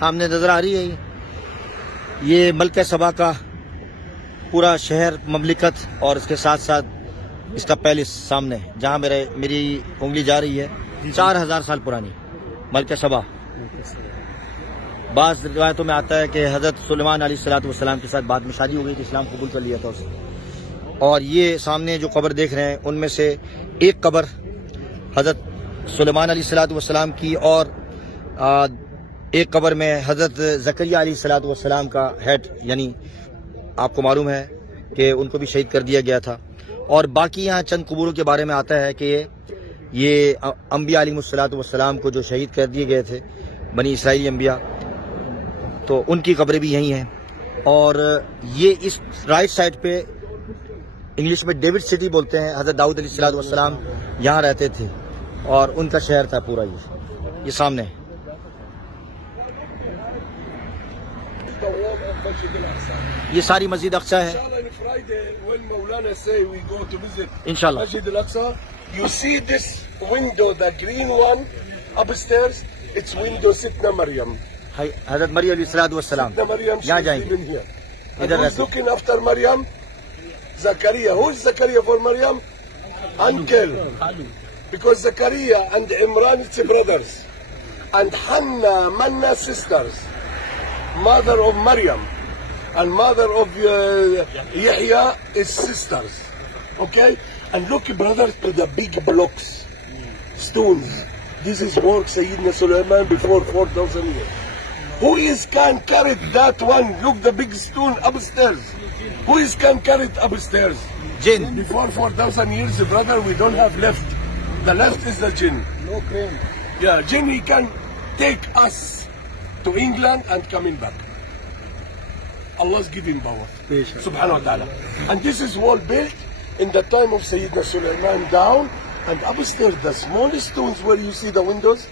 सामने नजर आ रही है ये मलका सबा का पूरा शहर ममलिकत और इसके साथ साथ इसका पैलेस सामने जहाँ मेरी उंगली जा रही है 4000 साल पुरानी मलका सबा। बाज़ रिवायतों में आता है कि हज़रत सुलेमान अलैहिस्सलाम के साथ बाद में शादी हो गई थी, इस्लाम कबूल कर लिया था उसने। और ये सामने जो कब्र देख रहे हैं उनमें से एक कब्र हज़रत सुलेमान अलैहिस्सलाम की और एक कब्र में हज़रत ज़करिया अलैहिस्सलाम का हेड, यानी आपको मालूम है कि उनको भी शहीद कर दिया गया था। और बाकी यहाँ चंद कबूरों के बारे में आता है कि ये अम्बिया अलैहिस्सलाम को जो शहीद कर दिए गए थे, बनी इसराइली अम्बिया, तो उनकी कब्रें भी यही हैं। और ये इस राइट साइड पे इंग्लिश में डेविड सिटी बोलते हैं, हज़रत दाऊद अलैहिस्सलाम यहाँ रहते थे और उनका शहर था पूरा ये सामने। ये सारी मस्जिद अक्सा है इंशाल्लाह। You see this window, the green one upstairs, it's window Sitna Maryam. हज़रत मरियम अलैहिस्सलाम यहाँ जाएंगे। इधर who's looking after Maryam? Zakaria. Who is Zakaria for Maryam? Uncle. Because Zakaria and Imran it's brothers, and Hannah, Manna sisters, mother of Maryam, and mother of Yahya is sisters. Okay? And look, brother, to the big blocks, stones. This is work Sayyidina Sulaiman before 4,000 years. Who is can carry that one? Look, the big stone upstairs. Who is can carry it upstairs? Jinn. Before 4,000 years, brother, we don't have left. The left is the jinn. No crane. Yeah, jinn, he can take us to England and coming back. Allah's giving power. Subhanahu wa ta'ala. And this is wall built in the time of Sayyidina Sulaiman down, and upstairs the small stones where you see the windows,